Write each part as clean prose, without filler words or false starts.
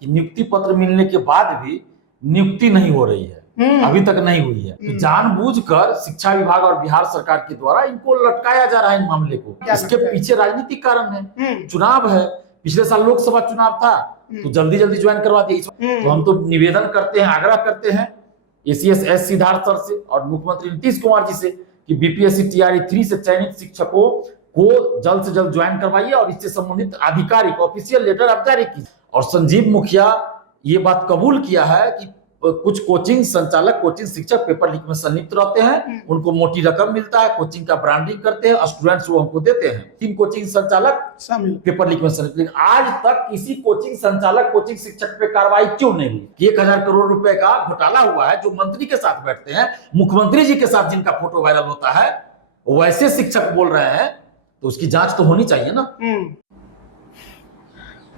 कि नियुक्ति पत्र मिलने के बाद भी नियुक्ति नहीं हो रही है, अभी तक नहीं हुई है। तो जानबूझकर शिक्षा विभाग और बिहार सरकार के द्वारा इनको लटकाया जा रहा है इन मामले को। इसके पीछे राजनीतिक कारण है, चुनाव है। पिछले साल लोकसभा चुनाव था तो जल्दी जल्दी ज्वाइन करवा दिया। तो हम तो निवेदन करते हैं, आग्रह करते हैं एसीएस एस सिद्धार्थ सर से और मुख्यमंत्री नीतीश कुमार जी से कि बीपीएससी टीआरई 3 से चयनित शिक्षकों को जल्द से जल्द ज्वाइन करवाइए और इससे संबंधित आधिकारिक ऑफिशियल लेटर आप जारी कीजिए। और संजीव मुखिया ये बात कबूल किया है कि कुछ कोचिंग संचालक, कोचिंग शिक्षक पेपर लीक में संलिप्त रहते हैं, उनको मोटी रकम मिलता है, कोचिंग का ब्रांडिंग करते हैं, स्टूडेंट्स वो हमको देते हैं। 3 कोचिंग संचालक पेपर लीक में संलिप्त। लेकिन आज तक किसी कोचिंग संचालक, कोचिंग शिक्षक पे कार्रवाई क्यों नहीं हुई? 1000 करोड़ रुपए का घोटाला हुआ है, जो मंत्री के साथ बैठते हैं, मुख्यमंत्री जी के साथ जिनका फोटो वायरल होता है, वैसे शिक्षक बोल रहे हैं, तो उसकी जांच तो होनी चाहिए ना।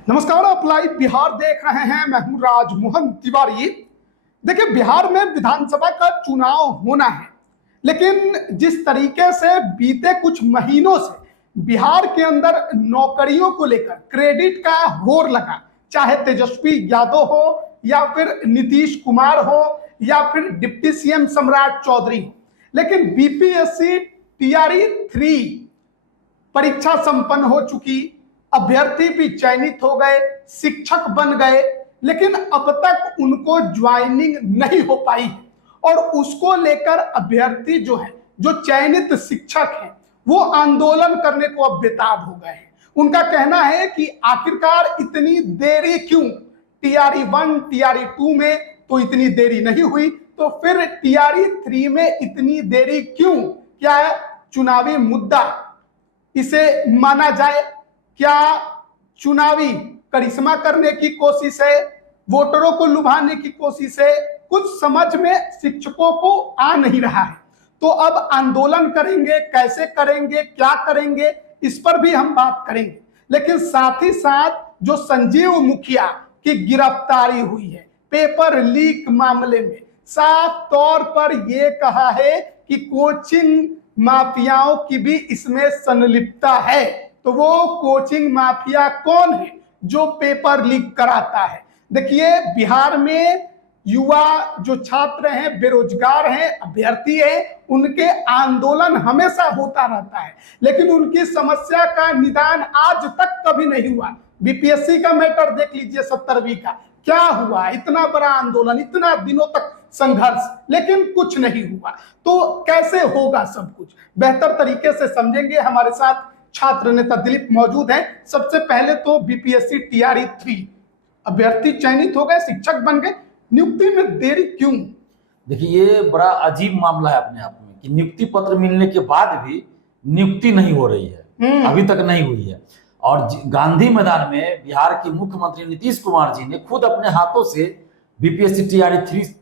नमस्कार, आप लाइव बिहार देख रहे हैं। मैं हूं राजमोहन तिवारी। देखिए, बिहार में विधानसभा का चुनाव होना है, लेकिन जिस तरीके से बीते कुछ महीनों से बिहार के अंदर नौकरियों को लेकर क्रेडिट का होर लगा, चाहे तेजस्वी यादव हो या फिर नीतीश कुमार हो या फिर डिप्टी सीएम सम्राट चौधरी हो, लेकिन बीपीएससी टीआरई 3 परीक्षा संपन्न हो चुकी, अभ्यर्थी भी चयनित हो गए, शिक्षक बन गए, लेकिन अब तक उनको ज्वाइनिंग नहीं हो पाई है। और उसको लेकर अभ्यर्थी जो है, जो चयनित शिक्षक हैं, वो आंदोलन करने को अब बेताब हो गए हैं। उनका कहना है कि आखिरकार इतनी देरी क्यों? टीआरई 1, टीआरई 2 में तो इतनी देरी नहीं हुई, तो फिर टीआरई 3 में इतनी देरी क्यों? क्या है चुनावी मुद्दा इसे माना जाए? क्या चुनावी करिश्मा करने की कोशिश है, वोटरों को लुभाने की कोशिश है? कुछ समझ में शिक्षकों को आ नहीं रहा है। तो अब आंदोलन करेंगे, कैसे करेंगे, क्या करेंगे, इस पर भी हम बात करेंगे। लेकिन साथ ही साथ जो संजीव मुखिया की गिरफ्तारी हुई है पेपर लीक मामले में, साफ तौर पर यह कहा है कि कोचिंग माफियाओं की भी इसमें संलिप्तता है। तो वो कोचिंग माफिया कौन है जो पेपर लीक कराता है? देखिए, बिहार में युवा जो छात्र हैं, बेरोजगार हैं, अभ्यर्थी हैं, उनके आंदोलन हमेशा होता रहता है, लेकिन उनकी समस्या का निदान आज तक कभी नहीं हुआ। बीपीएससी का मैटर देख लीजिए, 70वीं का क्या हुआ? इतना बड़ा आंदोलन, इतना दिनों तक संघर्ष, लेकिन कुछ नहीं हुआ। तो कैसे होगा सब कुछ? बेहतर तरीके से समझेंगे। हमारे साथ छात्र नेता दिलीप मौजूद हैं। सबसे पहले तो बीपीएससी टीआरई 3 अभ्यर्थी चयनित हो गए, शिक्षक बन गए, नियुक्ति में देरी क्यों? देखिए, ये बड़ा अजीब मामला है अपने आप में कि नियुक्ति पत्र मिलने के बाद भी नियुक्ति नहीं हो रही है, अभी तक नहीं हुई है। और गांधी मैदान में बिहार के मुख्यमंत्री नीतीश कुमार जी ने खुद अपने हाथों से बीपीएससी टीआरई 3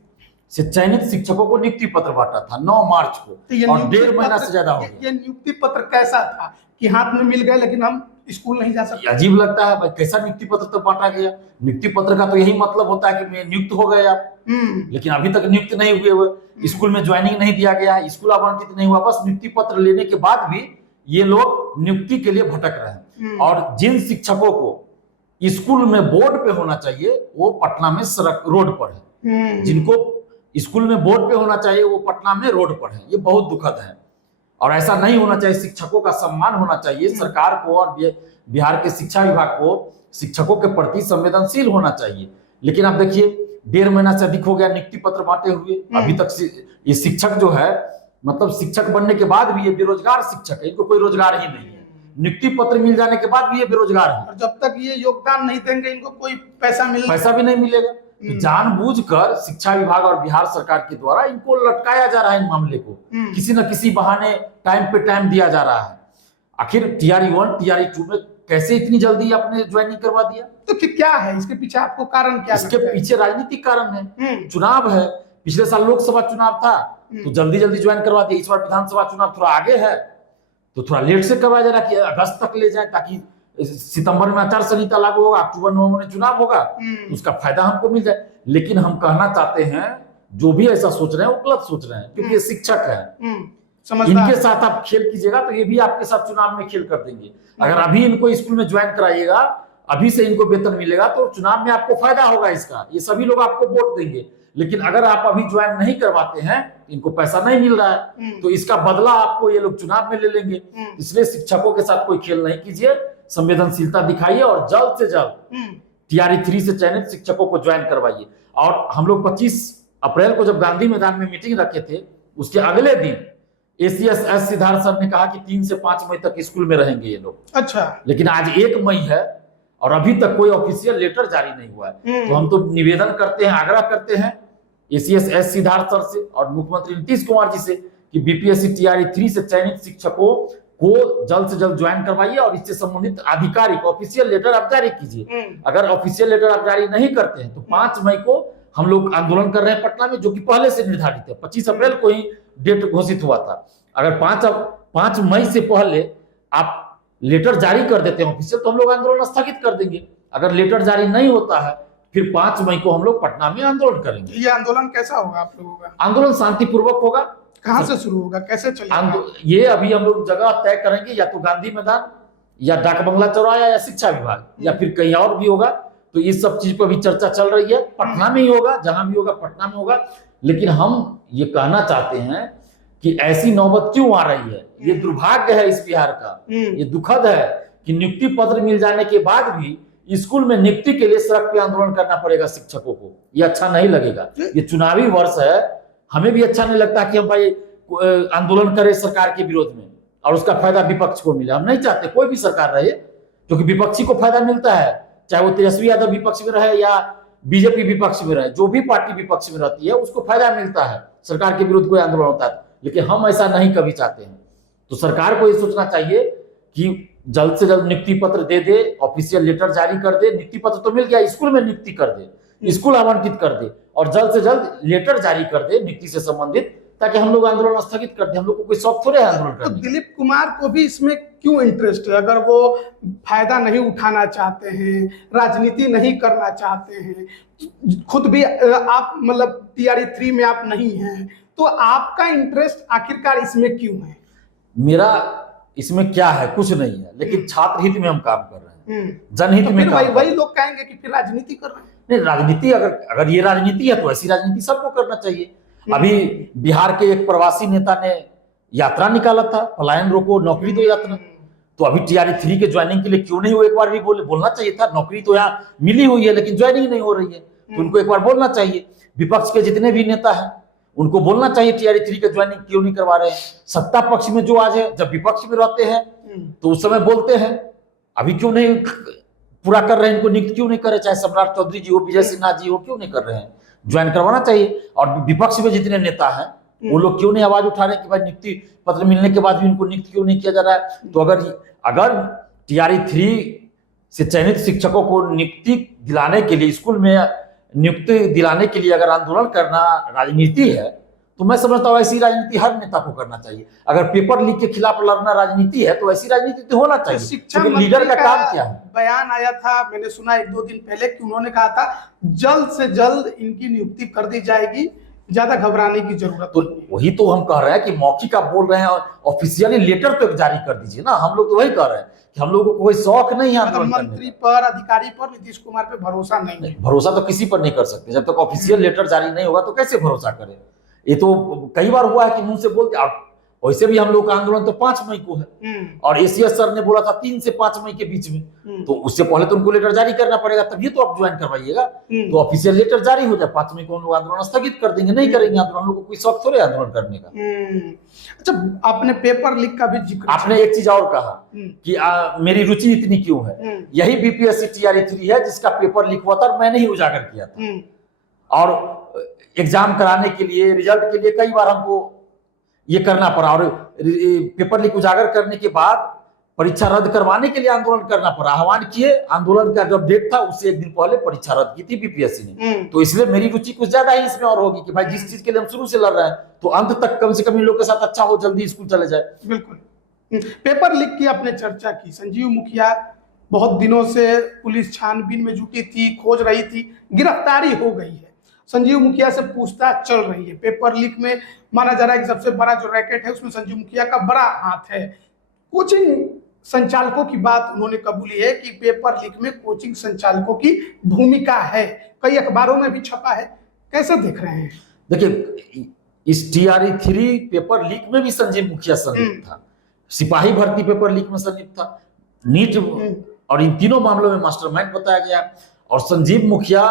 से चयनित शिक्षकों को नियुक्ति पत्र बांटा था 9 मार्च को, और 1.5 महीना से ज्यादा हो गया। ये नियुक्ति पत्र कैसा था कि हाथ में मिल गए लेकिन हम स्कूल नहीं जा सकते? अजीब लगता है भाई, कैसा नियुक्ति पत्र तो बांटा गया? नियुक्ति पत्र का तो यही मतलब होता है कि मैं नियुक्त हो गए आप, लेकिन अभी तक नियुक्त नहीं हुए हुए, स्कूल में ज्वाइनिंग नहीं दिया गया है, स्कूल आवंटित नहीं हुआ। बस नियुक्ति पत्र लेने के बाद भी ये लोग नियुक्ति के लिए भटक रहे हैं। और जिन शिक्षकों को स्कूल में बोर्ड पे होना चाहिए, वो पटना में सड़क रोड पर है। जिनको स्कूल में बोर्ड पे होना चाहिए, वो पटना में रोड पर है। ये बहुत दुखद है और ऐसा नहीं होना चाहिए। शिक्षकों का सम्मान होना चाहिए। सरकार को और बिहार के शिक्षा विभाग को शिक्षकों के प्रति संवेदनशील होना चाहिए। लेकिन आप देखिए, 1.5 महीना से अधिक हो गया नियुक्ति पत्र बांटे हुए, अभी तक ये शिक्षक जो है, मतलब शिक्षक बनने के बाद भी ये बेरोजगार शिक्षक है, इनको कोई रोजगार ही नहीं है। नियुक्ति पत्र मिल जाने के बाद भी ये बेरोजगार है, और जब तक ये योगदान नहीं देंगे इनको कोई पैसा भी नहीं मिलेगा। तो जानबूझकर शिक्षा विभाग और बिहार सरकार के द्वारा इनको लटकाया जा रहा है इन मामले को, किसी न किसी बहाने टाइम पे टाइम दिया जा रहा है। आखिर टीआरई 1, टीआरई 2 में कैसे इतनी जल्दी आपने ज्वाइनिंग करवा दिया? तो क्या है इसके पीछे? आपको कारण क्या? इसके पीछे राजनीतिक कारण है, चुनाव है। पिछले साल लोकसभा चुनाव था तो जल्दी जल्दी ज्वाइन करवा दिया। इस बार विधानसभा चुनाव थोड़ा आगे है तो थोड़ा लेट से करवाया जा रहा है कि अगस्त तक ले जाए, ताकि सितंबर में आचार संहिता लागू होगा, अक्टूबर नवंबर में चुनाव होगा, तो उसका फायदा हमको मिल जाए। लेकिन हम कहना चाहते हैं, जो भी ऐसा सोच रहे हैं वो गलत सोच रहे हैं, क्योंकि ये शिक्षक है। इनके साथ आप खेल कीजिएगा तो ये भी आपके साथ चुनाव में खेल कर देंगे। अगर अभी इनको स्कूल में ज्वाइन कराइएगा, अभी से इनको वेतन मिलेगा तो चुनाव में आपको फायदा होगा इसका, ये सभी लोग आपको वोट देंगे। लेकिन अगर आप अभी ज्वाइन नहीं करवाते हैं, इनको पैसा नहीं मिल रहा है, तो इसका बदला आपको ये लोग चुनाव में ले लेंगे। इसलिए शिक्षकों के साथ कोई खेल नहीं कीजिए, संवेदनशीलता दिखाइए और जल्द से जल्द टीआरई 3 से चयनित शिक्षकों को ज्वाइन करवाइए। और हम लोग 25 अप्रैल को जब गांधी मैदान में मीटिंग रखे थे, उसके अगले दिन एसीएस एस सिद्धार्थ सर ने कहा कि 3 से 5 मई तक स्कूल में रहेंगे ये लोग। अच्छा, लेकिन आज 1 मई है और अभी तक कोई ऑफिशियल लेटर जारी नहीं हुआ है। तो हम तो निवेदन करते हैं, आग्रह करते हैं एसीएस एस सिद्धार्थ सर से और मुख्यमंत्री नीतीश कुमार जी से कि बीपीएससी टीआरई 3 से चयनित शिक्षकों को जल्द से जल्द ज्वाइन करवाइए और इससे संबंधित आधिकारिक ऑफिशियल लेटर आप जारी कीजिए। अगर ऑफिशियल लेटर आप जारी नहीं करते हैं तो 5 मई को हम लोग आंदोलन कर रहे हैं पटना में, जो कि पहले से निर्धारित है। 25 अप्रैल को ही डेट घोषित हुआ था। अगर 5 मई से पहले आप लेटर जारी कर देते हैं ऑफिशियल, तो हम लोग आंदोलन स्थगित कर देंगे। अगर लेटर जारी नहीं होता है फिर 5 मई को हम लोग पटना में आंदोलन करेंगे। ये आंदोलन कैसा होगा आप लोगों का? आंदोलन शांतिपूर्वक होगा। कहां से शुरू होगा, कैसे चलेगा? ये अभी हम लोग जगह तय करेंगे, या तो गांधी मैदान या डाक बंगला चौराहा या शिक्षा विभाग या फिर कहीं और भी होगा। तो इस सब चीज पर भी चर्चा चल रही है। पटना में ही होगा, जहां भी होगा पटना में होगा। लेकिन हम ये कहना चाहते हैं कि ऐसी नौबत क्यों आ रही है, ये दुर्भाग्य है इस बिहार का। ये दुखद है कि नियुक्ति पत्र मिल जाने के बाद भी स्कूल में नियुक्ति के लिए सड़क पे आंदोलन करना पड़ेगा शिक्षकों को। ये अच्छा नहीं लगेगा। ये चुनावी वर्ष है, हमें भी अच्छा नहीं लगता कि हम भाई आंदोलन करें सरकार के विरोध में और उसका फायदा विपक्ष को मिले। हम नहीं चाहते कोई भी सरकार रहे, क्योंकि विपक्षी को फायदा मिलता है, चाहे वो तेजस्वी यादव विपक्ष में रहे या बीजेपी विपक्ष में रहे। जो भी पार्टी विपक्ष में रहती है उसको फायदा मिलता है सरकार के विरुद्ध कोई आंदोलन होता है। लेकिन हम ऐसा नहीं कभी चाहते हैं। तो सरकार को ये सोचना चाहिए कि जल्द से जल्द नियुक्ति पत्र दे दे, ऑफिशियल लेटर जारी कर दे। नियुक्ति पत्र तो मिल गया, स्कूल में नियुक्ति कर दे, स्कूल आवंटित कर दे और जल्द से जल्द लेटर जारी कर दे नियुक्ति से संबंधित, ताकि हम लोग आंदोलन स्थगित कर दे। हम लोग को कोई शौक थोड़े है आंदोलन करने। तो दिलीप कुमार को भी इसमें क्यों इंटरेस्ट है? अगर वो फायदा नहीं उठाना चाहते हैं, राजनीति नहीं करना चाहते हैं, खुद भी आप मतलब टीआरई 3 में आप नहीं हैं, तो आपका इंटरेस्ट आखिरकार इसमें क्यों है? मेरा इसमें क्या है, कुछ नहीं है। लेकिन छात्र हित में हम काम कर रहे हैं, जनहित तो में फिर वही लोग कहेंगे कि फिर राजनीति कर रहे हैं। नहीं, राजनीति अगर ये राजनीति है तो ऐसी राजनीति सबको करना चाहिए। अभी बिहार के एक प्रवासी नेता ने यात्रा निकाला था, पलायन रोको नौकरी दो यात्रा। तो अभी टीआरई 3 के ज्वाइनिंग के लिए क्यों नहीं हो, एक बार भी बोलना चाहिए था। नौकरी तो यहाँ मिली हुई है लेकिन ज्वाइनिंग नहीं हो रही है, तो उनको एक बार बोलना चाहिए। विपक्ष के जितने भी नेता हैं उनको बोलना चाहिए टीआरई 3 के ज्वाइनिंग क्यों नहीं करवा रहे हैं। सत्ता पक्ष में जो आज है, जब विपक्ष में रहते हैं तो उस समय बोलते हैं, अभी क्यों नहीं पूरा कर रहे हैं, इनको नियुक्त क्यों नहीं करे, चाहे सम्राट चौधरी जी हो, विजय सिन्हा जी हो, क्यों नहीं कर रहे हैं? ज्वाइन करवाना चाहिए। और विपक्ष में जितने नेता हैं वो लोग क्यों नहीं आवाज उठा रहे हैं कि भाई नियुक्ति पत्र मिलने के बाद भी उनको नियुक्त क्यों नहीं किया जा रहा है? तो अगर टीआरई 3 से चयनित शिक्षकों को नियुक्ति दिलाने के लिए, स्कूल में नियुक्ति दिलाने के लिए अगर आंदोलन करना राजनीति है, तो मैं समझता हूँ ऐसी राजनीति हर नेता को करना चाहिए। अगर पेपर लीक के खिलाफ लड़ना राजनीति है तो ऐसी राजनीति तो होना चाहिए। शिक्षा लीडर का काम क्या है? बयान आया था, मैंने सुना 1-2 दिन पहले कि उन्होंने कहा था जल्द से जल्द इनकी नियुक्ति कर दी जाएगी, ज्यादा घबराने की जरूरत तो वही तो हम कह रहे हैं कि मौखिक आप बोल रहे हैं और ऑफिशियली लेटर तो जारी कर दीजिए ना। हम लोग तो वही कह रहे हैं कि हम लोगों को कोई शौक नहीं है आंदोलन करने का। मंत्री पर, अधिकारी पर, नीतीश कुमार पे भरोसा नहीं है। भरोसा तो किसी पर नहीं कर सकते जब तक ऑफिशियल लेटर जारी नहीं होगा, तो कैसे भरोसा करें? ये तो कई बार हुआ है कि मुंह से बोलते। वैसे भी हम लोग का आंदोलन तो 5 मई को है और एसीएस सर ने बोला था 3 से 5 मई के बीच में। तो उससे पहले तो उनको लेटर जारी करना पड़ेगा, तभी तो आप ज्वाइन करवाइएगा। तो ऑफिशियल लेटर जारी हो जाए, 5 मई को हम लोग आंदोलन स्थगित कर देंगे, नहीं करेंगे आंदोलन। हम लोग को कोई शौक थोड़े आंदोलन करने का। अच्छा, आपने पेपर लीक का भी जिक्र, आपने एक चीज और कहा कि मेरी रुचि इतनी क्यों है। यही बीपीएससी टीआरई 3 है जिसका पेपर लीक हुआ था और मैंने ही उजागर किया था। और एग्जाम कराने के लिए, रिजल्ट के लिए कई बार हमको ये करना पड़ा और पेपर लीक उजागर करने के बाद परीक्षा रद्द करवाने के लिए आंदोलन करना पड़ा। आह्वान किए, आंदोलन का जब डेट था उससे 1 दिन पहले परीक्षा रद्द की थी बीपीएससी ने। तो इसलिए मेरी रुचि कुछ ज्यादा ही इसमें और होगी कि भाई जिस चीज के लिए हम शुरू से लड़ रहे हैं तो अंत तक कम से कम इन लोग के साथ अच्छा हो, जल्दी स्कूल चले जाए। बिल्कुल। पेपर लीक की आपने चर्चा की, संजीव मुखिया बहुत दिनों से पुलिस छानबीन में जुटी थी, खोज रही थी, गिरफ्तारी हो गई है। संजीव मुखिया से पूछताछ चल रही है। पेपर लीक में माना जा रहा है कि सबसे बड़ा जो रैकेट है उसमें संजीव मुखिया का बड़ा हाथ है। कोचिंग संचालकों की बात उन्होंने कबूली है कि पेपर लीक में कोचिंग संचालकों की भूमिका है, कई अखबारों में भी छपा है, कैसे देख रहे हैं? देखिए, इस TRE 3 पेपर लीक में भी संजीव मुखिया संलिप्त था, सिपाही भर्ती पेपर लीक में संलिप्त था, नीट और इन तीनों मामलों में मास्टरमाइंड बताया गया। और संजीव मुखिया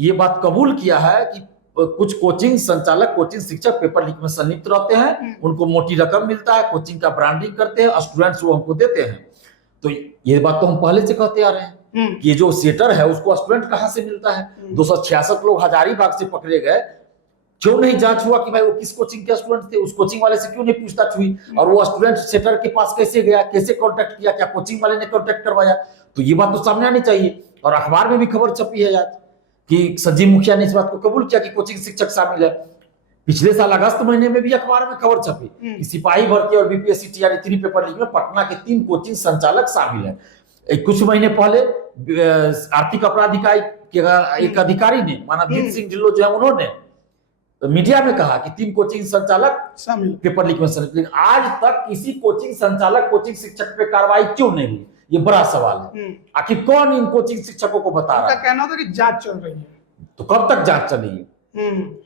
ये बात कबूल किया है कि कुछ कोचिंग संचालक, कोचिंग शिक्षक पेपर लीक में संलिप्त रहते हैं, उनको मोटी रकम मिलता है, कोचिंग का ब्रांडिंग करते हैं, स्टूडेंट्स वो हमको देते हैं। तो ये बात तो हम पहले से कहते आ रहे हैं कि जो सेटर है उसको स्टूडेंट कहाँ से मिलता है। 266 लोग हजारीबाग से पकड़े गए, क्यों नहीं जांच हुआ कि भाई वो किस कोचिंग के स्टूडेंट थे, उस कोचिंग वाले से क्यों नहीं पूछताछ हुई, और वो स्टूडेंट सेटर के पास कैसे गया, कैसे कांटेक्ट किया, क्या कोचिंग वाले ने कांटेक्ट करवाया? तो ये बात तो सामने आनी चाहिए। और अखबार में भी खबर छपी है आज कि संजीव मुखिया ने इस बात को कबूल किया कि कोचिंग शिक्षक शामिल है। पिछले साल अगस्त महीने में भी अखबार में खबर छपी कि सिपाही भर्ती और BPSC TRE 3 पेपर लीक में पटना के 3 कोचिंग संचालक शामिल है। कुछ महीने पहले आर्थिक अपराध इकाई के एक अधिकारी ने, मानवजीत सिंह ढिल्लों जो है, उन्होंने मीडिया में कहा कि 3 कोचिंग संचालक शामिल पेपर लीक में शामिल। लेकिन आज तक किसी कोचिंग संचालक, कोचिंग शिक्षक पे कार्रवाई क्यों नहीं हुई, ये बड़ा सवाल है। आखिर कौन इन कोचिंग शिक्षकों को बता रहा है? कहना था कि जांच चल रही है। तो कब तक जांच चलेगी?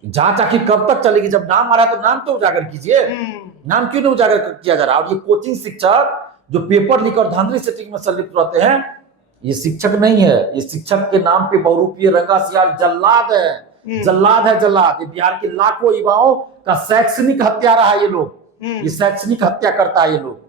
जांच आखिर कब तक चलेगी? जब नाम आ रहा है तो नाम तो उजागर कीजिए, नाम क्यों नहीं उजागर किया जा रहा? और ये कोचिंग शिक्षक जो पेपर लीक और धांधली सेटिंग में संलिप्त रहते हैं, ये शिक्षक नहीं है, ये शिक्षक के नाम पे बहुरूपीय रंगा सियार जल्लाद है, जल्लाद है, जल्लाद। ये बिहार के लाखों युवाओं का शैक्षणिक हत्यारा है ये लोग, ये शैक्षणिक हत्या करता है ये लोग।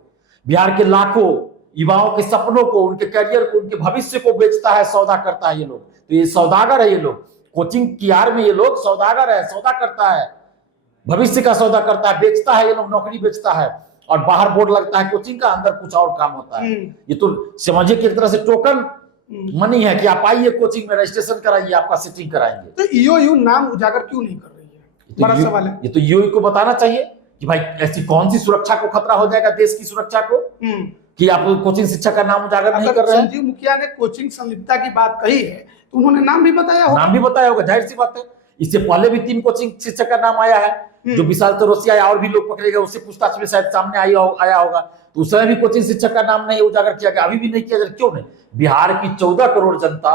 बिहार के लाखों युवाओं के सपनों को, उनके करियर को, उनके भविष्य को बेचता है, सौदा करता है ये लोग। तो ये सौदागर है ये लोग, कोचिंग की आड़ में ये लोग सौदागर है, सौदा करता है, भविष्य का सौदा करता है, बेचता है ये लोग, नौकरी बेचता है। और बाहर बोर्ड लगता है कोचिंग का, अंदर कुछ और काम होता है। ये तो समझिए कि एक तरह से टोकन मनी है कि आप आइए कोचिंग में, रजिस्ट्रेशन कराइए, आपका सेटिंग कराएंगे। तो EOU नाम उजागर क्यों नहीं कर रही है? बड़ा सवाल है। ये तो EOU को बताना चाहिए कि भाई ऐसी कौन सी सुरक्षा को खतरा हो जाएगा देश की सुरक्षा को कि आप कोचिंग शिक्षक का नाम उजागर नहीं कर रहे हैं। संजीव मुखिया ने कोचिंग संलिप्तता की बात कही है तो उन्होंने नाम भी बताया होगा। नाम भी बताया होगा, जाहिर सी बात है। इससे पहले भी 3 कोचिंग शिक्षक का नाम आया है, जो विशाल चौरसिया या और भी लोग पकड़े गए, उससे पूछताछ में शायद सामने आया होगा। तो उस समय भी कोचिंग शिक्षक का नाम नहीं उजागर किया गया, अभी भी नहीं किया जाए, क्यों नहीं? बिहार की 14 करोड़ जनता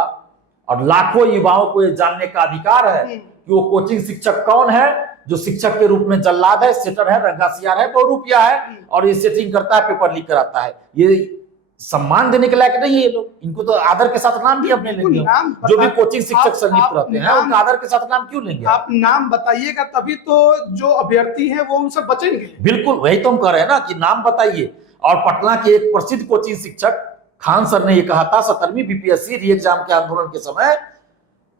और लाखों युवाओं को ये जानने का अधिकार है कि वो कोचिंग शिक्षक कौन है, जो शिक्षक के रूप में जल्लाद है, सेटर है, रंगासियार है, बहुरूपिया है, और ये सेटिंग करता है, पेपर लीक कराता है। ये सम्मान देने के लायक नहीं है ये लोग। इनको तो आदर के साथ नाम भी अपने लेंगे, जो भी कोचिंग शिक्षक संलिप्त रहते हैं उनका आदर के साथ नाम क्यों लेंगे? आप नाम बताइएगा तभी तो जो अभ्यर्थी हैं वो उनसे बचेंगे। बिल्कुल, वही तो हम कह रहे हैं ना कि नाम बताइए। और पटना के एक प्रसिद्ध कोचिंग शिक्षक खान सर ने ये कहा था 17वीं BPSC री एग्जाम के आंदोलन के समय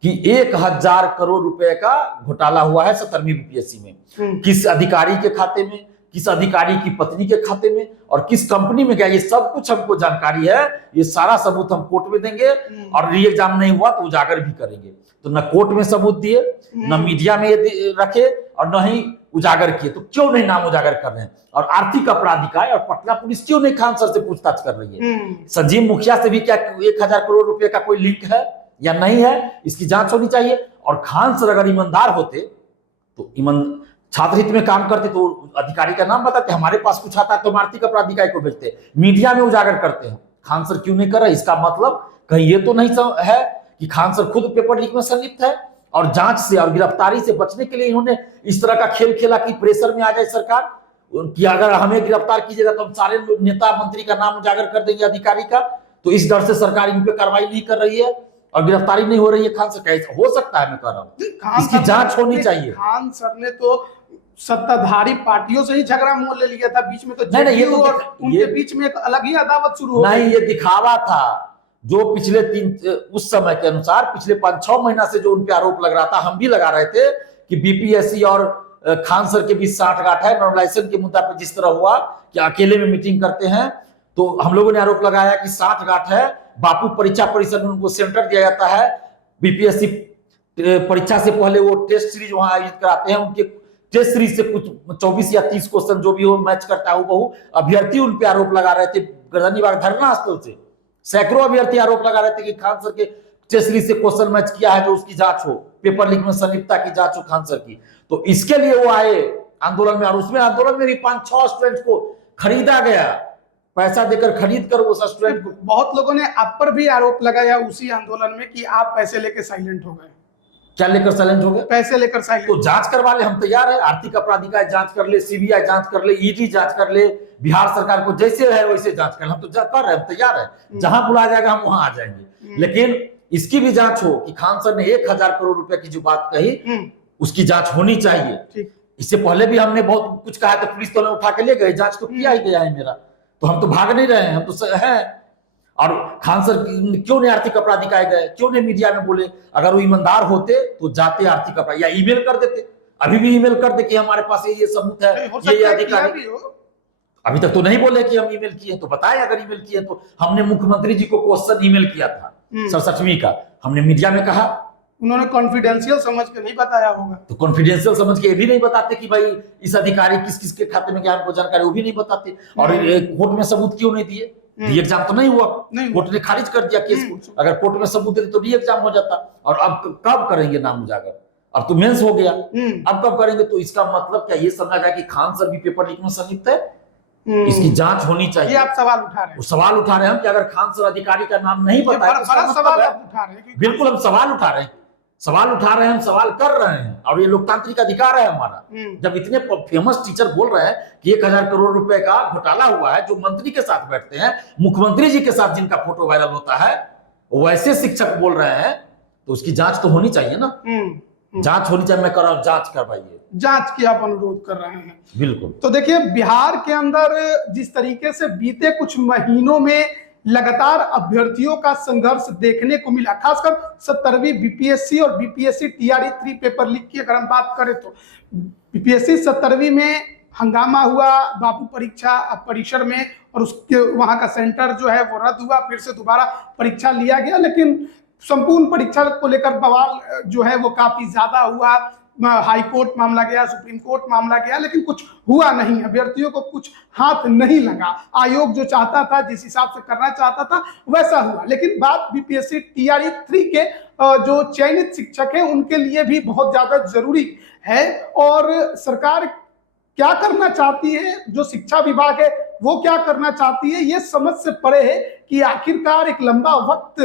कि 1000 करोड़ रुपए का घोटाला हुआ है 17वीं BPSC में। किस अधिकारी के खाते में, किस अधिकारी की पत्नी के खाते में, और किस कंपनी में गया, ये सब कुछ हमको जानकारी है। ये सारा सबूत हम कोर्ट में देंगे, और री एग्जाम नहीं हुआ तो उजागर भी करेंगे। तो न कोर्ट में सबूत दिए, न मीडिया में रखे, और न ही उजागर किए। तो क्यों नहीं नाम उजागर कर रहे हैं? और आर्थिक अपराध इकाई और पटना पुलिस क्यों नहीं खान सर से पूछताछ कर रही है? संजीव मुखिया से भी क्या 1000 करोड़ रुपए का कोई लिंक है या नहीं है? इसकी जांच होनी चाहिए। और खान सर अगर ईमानदार होते तो छात्र हित में काम करते तो अधिकारी का नाम बताते, हमारे पास कुछ आता है तो आर्थिक अपराध इकाई को भेजते, मीडिया में उजागर करते हैं। खान सर क्यों नहीं कर रहे? इसका मतलब कहीं ये तो नहीं है कि खान सर खुद पेपर लीक में संलिप्त है, और जांच से और गिरफ्तारी से बचने के लिए इन्होंने इस तरह का खेल खेला कि प्रेशर में आ जाए सरकार कि अगर हमें गिरफ्तार कीजिएगा तो हम सारे नेता मंत्री का नाम उजागर कर देंगे अधिकारी का। तो इस डर से सरकार इन पे कार्रवाई नहीं कर रही है और गिरफ्तारी नहीं हो रही है। खान सर कैसे हो सकता है? मैं कह रहा हूँ इसकी जांच होनी चाहिए। खान सर ने तो सत्ताधारी पार्टियों से ही झगड़ा मोल ले लिया था बीच में, तो नहीं, ये तो उनके बीच में एक अलग ही अदावत शुरू हो गई। नहीं, ये दिखावा था। जो पिछले उस समय के अनुसार पिछले 5-6 महीना से जो उन पे आरोप लग रहा था, हम भी लगा रहे थे कि BPSC और खान सर के बीच साठगांठ है। नॉर्मलाइजेशन के मुद्दा पर जिस तरह हुआ कि अकेले में मीटिंग करते हैं, तो हम लोगों ने आरोप लगाया कि साठगांठ है। बापू परीक्षा परिसर में उनको सेंटर दिया जाता है। BPSC परीक्षा से पहले वो टेस्ट सीरीज वहां आयोजित कराते हैं। उनके टेस्ट सीरीज से कुछ 24 या 30 क्वेश्चन जो भी हो मैच करता है वो अभ्यर्थी उन पे आरोप लगा रहे थे। गर्दनीबाग धरना स्थल से सैकड़ों अभ्यर्थी आरोप लगा रहे थे कि खान सर के टेस्ट सीरीज से क्वेश्चन मैच किया है, जो उसकी जांच हो, पेपर लीक में संलिप्तता की जांच हो खान सर की। तो इसके लिए वो आए आंदोलन में, और उसमें आंदोलन में भी 5-6 स्टूडेंट्स को खरीदा गया, पैसा देकर खरीद कर उस स्टूडेंट को। बहुत लोगों ने आप पर भी आरोप लगाया उसी आंदोलन में कि आप पैसे लेके साइलेंट हो गए। क्या लेकर साइलेंट हो गए? पैसे लेकर साइलेंट। तो जांच करवा ले, हम तैयार है। आर्थिक अपराध इकाई जांच कर ले, सीबीआई जांच कर ले, ईडी जांच कर ले, बिहार सरकार को जैसे है वैसे जांच कर ले, हम तो कर रहे हैं, हम तैयार है। जहां बुलाया जाएगा हम वहां आ जाएंगे। लेकिन इसकी भी जांच हो कि खान सर ने 1000 करोड़ रुपए की जो बात कही उसकी जांच होनी चाहिए। इससे पहले भी हमने बहुत कुछ कहा तो पुलिस तो उठा के ले गए, जांच तो किया ही गया है मेरा, तो हम तो भाग नहीं रहे हैं, हम तो है। और खान सर क्यों नहीं आर्थिक अपराध इकाई गए, क्यों नहीं मीडिया में बोले? अगर वो ईमानदार होते तो जाते आर्थिक अपराध, या ईमेल कर देते, अभी भी ईमेल कर दे कि हमारे पास ये सबूत है, ये अधिकारी। अभी तक तो नहीं बोले कि हम ईमेल किए, तो बताए अगर ईमेल किए तो। हमने मुख्यमंत्री जी को क्वेश्चन ईमेल किया था 67वीं का, हमने मीडिया में कहा, उन्होंने कॉन्फिडेंशियल समझ के नहीं बताया होगा। तो कॉन्फिडेंशियल समझ के ये भी नहीं बताते कि भाई इस अधिकारी किस किस के खाते में क्या हमको जानकारी, वो भी नहीं बताते। और कोर्ट में सबूत क्यों नहीं दिए? री एग्जाम तो नहीं हुआ, कोर्ट ने खारिज कर दिया केस को। अगर कोर्ट में सबूत देते तो री एग्जाम हो जाता। और अब कब करेंगे नाम उजागर? अब तो मेंस हो गया, अब कब करेंगे? तो इसका मतलब क्या ये समझा जाए कि खान सर भी पेपर लीक में संलिप्त है? इसकी जांच होनी चाहिए। ये आप सवाल उठा रहे हैं। सवाल उठा रहे हैं हम कि अगर खान सर अधिकारी का नाम नहीं बताया, सवाल उठा रहे हैं। बिल्कुल हम सवाल उठा रहे हैं, सवाल उठा रहे हैं, हम सवाल कर रहे हैं, और ये लोकतांत्रिक अधिकार है हमारा। जब इतने फेमस टीचर बोल रहे हैं कि 1000 करोड़ रुपए का घोटाला हुआ है, जो मंत्री के साथ बैठते हैं, मुख्यमंत्री जी के साथ जिनका फोटो वायरल होता है, वैसे शिक्षक बोल रहे हैं, तो उसकी जांच तो होनी चाहिए ना। जांच होनी चाहिए। मैं कर रहा हूं, जांच करवाइए। जांच की आप अनुरोध कर रहे हैं। बिल्कुल। तो देखिए, बिहार के अंदर जिस तरीके से बीते कुछ महीनों में लगातार अभ्यर्थियों का संघर्ष देखने को मिला, खासकर 70वीं बीपीएससी और बीपीएससी टीआरई 3 पेपर लीक की अगर हम बात करें तो बीपीएससी 70वीं में हंगामा हुआ बापू परीक्षा परिसर में, और उसके वहां का सेंटर जो है वो रद्द हुआ, फिर से दोबारा परीक्षा लिया गया। लेकिन संपूर्ण परीक्षा को लेकर बवाल जो है वो काफी ज्यादा हुआ। हाई कोर्ट मामला गया, सुप्रीम कोर्ट मामला गया, लेकिन कुछ हुआ नहीं, अभ्यर्थियों को कुछ हाथ नहीं लगा। आयोग जो चाहता था, जिस हिसाब से करना चाहता था, वैसा हुआ। लेकिन बात बीपीएससी टीआरई 3 के जो चयनित शिक्षक हैं उनके लिए भी बहुत ज्यादा जरूरी है। और सरकार क्या करना चाहती है, जो शिक्षा विभाग है वो क्या करना चाहती है, ये समझ से परे है कि आखिरकार एक लंबा वक्त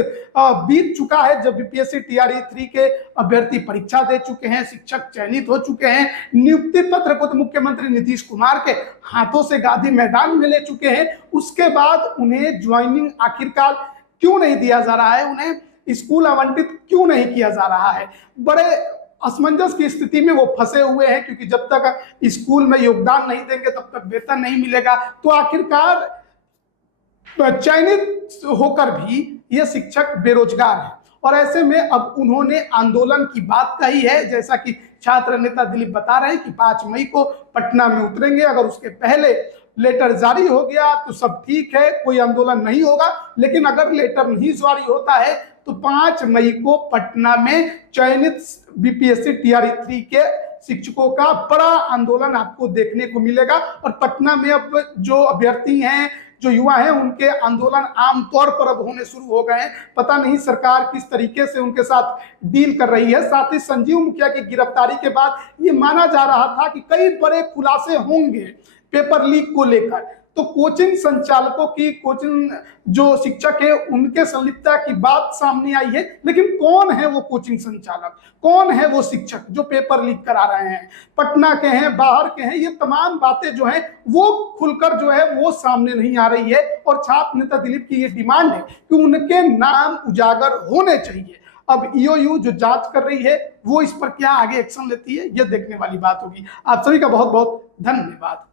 बीत चुका है जब बीपीएससी टीआरई 3 के अभ्यर्थी परीक्षा दे चुके हैं, शिक्षक चयनित हो चुके हैं, नियुक्ति पत्र को तो मुख्यमंत्री नीतीश कुमार के हाथों से गांधी मैदान में ले चुके हैं। उसके बाद उन्हें ज्वाइनिंग आखिरकार क्यों नहीं दिया जा रहा है, उन्हें स्कूल आवंटित क्यों नहीं किया जा रहा है? बड़े असमंजस की स्थिति में वो फंसे हुए हैं, क्योंकि जब तक स्कूल में योगदान नहीं देंगे तब तक वेतन नहीं मिलेगा। तो आखिरकार चयनित होकर भी ये शिक्षक बेरोजगार हैं। और ऐसे में अब उन्होंने आंदोलन की बात कही है, जैसा कि छात्र नेता दिलीप बता रहे हैं कि 5 मई को पटना में उतरेंगे। अगर उसके पहले लेटर जारी हो गया तो सब ठीक है, कोई आंदोलन नहीं होगा। लेकिन अगर लेटर नहीं जारी होता है तो 5 मई को पटना में चयनित बीपीएससी टीआरई 3 के शिक्षकों का बड़ा आंदोलन आपको देखने को मिलेगा। और पटना में अब जो अभ्यर्थी हैं, जो युवा हैं, उनके आंदोलन आमतौर पर अब होने शुरू हो गए हैं। पता नहीं सरकार किस तरीके से उनके साथ डील कर रही है। साथ ही संजीव मुखिया की गिरफ्तारी के बाद ये माना जा रहा था कि कई बड़े खुलासे होंगे पेपर लीक को लेकर। तो कोचिंग संचालकों की, कोचिंग जो शिक्षक है उनके संलिप्तता की बात सामने आई है। लेकिन कौन है वो कोचिंग संचालक, कौन है वो शिक्षक जो पेपर लीक करा रहे हैं, पटना के हैं, बाहर के हैं, ये तमाम बातें जो हैं वो खुलकर जो है वो सामने नहीं आ रही है। और छात्र नेता दिलीप की ये डिमांड है कि उनके नाम उजागर होने चाहिए। अब ईओयू जो जांच कर रही है वो इस पर क्या आगे एक्शन लेती है, ये देखने वाली बात होगी। आप सभी का बहुत बहुत धन्यवाद।